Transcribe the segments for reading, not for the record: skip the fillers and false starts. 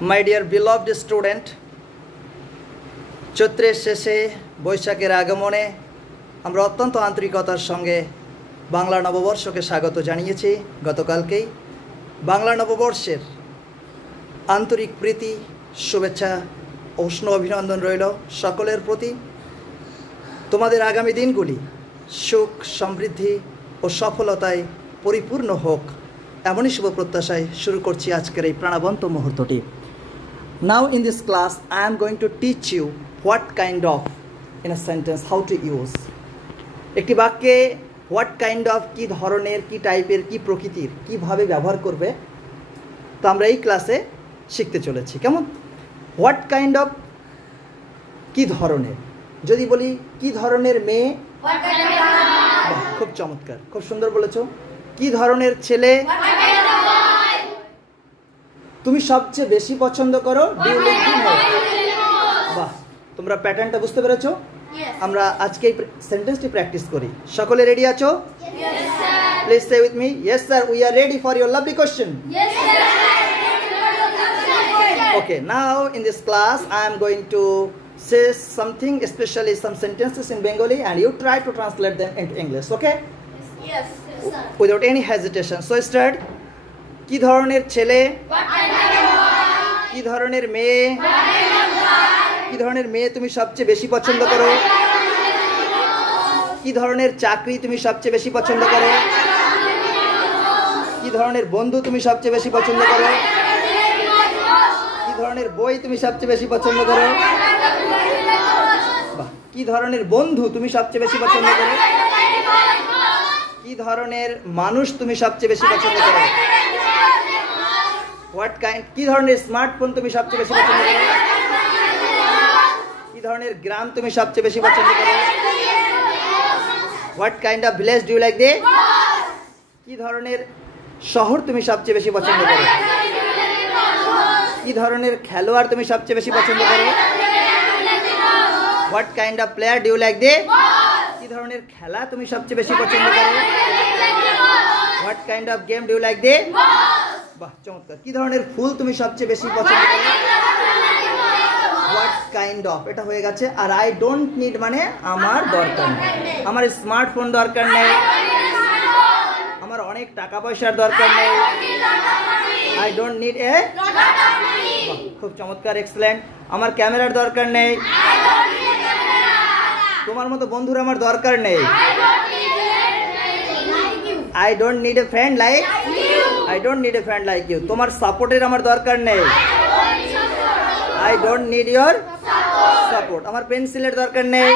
My dear beloved student, চৈত্রের শেষে বৈশাখের আগমনে আমরা অত্যন্ত আন্তরিকতার সঙ্গে বাংলা নববর্ষকে স্বাগত জানিয়েছি। গতকালকেই বাংলা নববর্ষের আন্তরিক প্রীতি, শুভেচ্ছা, উষ্ণ অভিনন্দন রইল সকলের প্রতি। তোমাদের আগামী দিনগুলি সুখ, সমৃদ্ধি ও সফলতায় পরিপূর্ণ হোক, এমনই শুভ প্রত্যাশায় শুরু করছি আজকের এই প্রাণবন্ত মুহূর্তটি। Now in this class I am going to teach you what kind of in a sentence how to use একটি বাক্যে what kind of কি ধরনের, কি টাইপের, কি প্রকৃতির, কিভাবে ব্যবহার করবে তো আমরা এই ক্লাসে শিখতে চলেছি। কেমন? what kind of কি ধরনের, যদি বলি কি ধরনের মেয়ে, খুব চমৎকার, খুব সুন্দর বলেছো। কি ধরনের ছেলে, তুমি সবচেয়ে বেশি পছন্দ করো, বাহ, তোমরা প্যাটার্নটা বুঝতে পেরেছো? আমরা আজকে এই সেন্টেন্সটি প্র্যাকটিস করি। সকলে রেডি আছো? Please say with me, yes sir, we are ready for your lovely question. Okay, now in this class I am going to say something, especially some sentences in Bengali, and you try to translate them into English, okay? Yes, sir. Without any hesitation. So start. কি ধরনের ছেলে, কি ধরনের মেয়ে, কি ধরনের মেয়ে তুমি সবচেয়ে বেশি পছন্দ করো, কি ধরনের চাকরি তুমি সবচেয়ে বেশি পছন্দ করো, কি ধরনের বন্ধু তুমি সবচেয়ে বেশি পছন্দ করো, কি ধরনের বই তুমি সবচেয়ে বেশি পছন্দ করো, কি ধরনের বন্ধু তুমি সবচেয়ে বেশি পছন্দ করো, কি ধরনের মানুষ তুমি সবচেয়ে বেশি পছন্দ করো, হোয়াট কাইন্ড, কি ধরনের স্মার্টফোন তুমি সবচেয়ে বেশি পছন্দ করো, কি ধরনের গ্রাম তুমি সবচেয়ে বেশি পছন্দ করো, what kind of village do you like দে, কি ধরনের শহর তুমি সবচেয়ে বেশি পছন্দ করো, কি ধরনের খেলোয়াড় তুমি সবচেয়ে বেশি পছন্দ করো, what kind of player do you like দে, কি ধরনের খেলা তুমি সবচেয়ে বেশি পছন্দ করো, what kind of game do you like দে, বাহ, চমৎকার, কি ধরনের ফুল তুমি সবচেয়ে বেশি পছন্দ করো, হোয়াট কাইন্ড অফ, এটা হয়ে গেছে। আর আই ডোন্ট নিড মানে আমার দরকার নেই, আমার স্মার্টফোন দরকার নেই, আমার অনেক টাকা পয়সার দরকার নেই, আই ডোন্ট নিড এ, খুব চমৎকার, এক্সেলেন্ট, আমার ক্যামেরার দরকার নেই, তোমার মতো বন্ধুর আমার দরকার নেই, I don't need a friend like you. I don't need a friend like you. তোমার সাপোর্টের আমার দরকার নেই, I don't need your support. আমার পেন্সিলের দরকার নেই,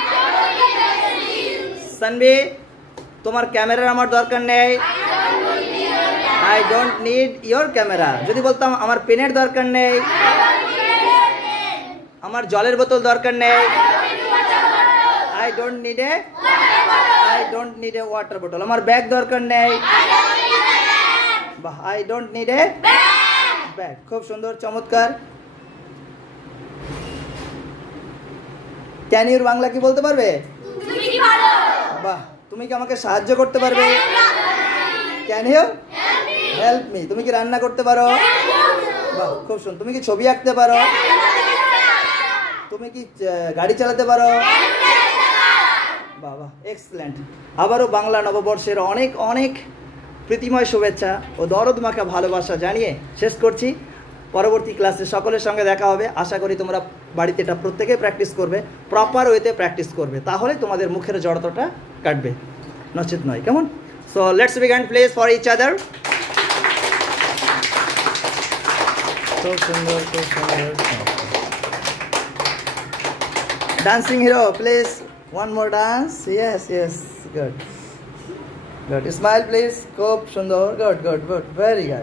সানবি, তোমার ক্যামেরার আমার দরকার নেই, I don't need your camera. যদি বলতাম আমার পেনের দরকার নেই, আমার জলের বোতল দরকার নেই, I don't need a water bottle. আমার ব্যাগ দরকার নেই, বাহ, I don't need a bag. খুব সুন্দর, চমৎকার। ক্যান ইউর বাংলা কি বলতে পারবে? বাহ, তুমি কি আমাকে সাহায্য করতে পারবে? Can you help me? তুমি কি রান্না করতে পারো? বাহ, খুব সুন্দর। তুমি কি ছবি আঁকতে পারো? তুমি কি গাড়ি চালাতে পারো? বাবা, এক্সেলেন্ট। আবারও বাংলা নববর্ষের অনেক অনেক প্রীতিময় শুভেচ্ছা ও দরদ মাখা ভালোবাসা জানিয়ে শেষ করছি। পরবর্তী ক্লাসে সকলের সঙ্গে দেখা হবে। আশা করি তোমরা বাড়িতে এটা প্রত্যেকেই প্র্যাকটিস করবে, প্রপার ওয়েতে প্র্যাকটিস করবে, তাহলে তোমাদের মুখের জড়তাটা কাটবে, নচেত নয়। কেমন? So let's begin, place for each other. খুব সুন্দর, খুব সুন্দর। Dancing hero, please one more dance. Yes, good. Smile please. Khub sundor. Good, very good.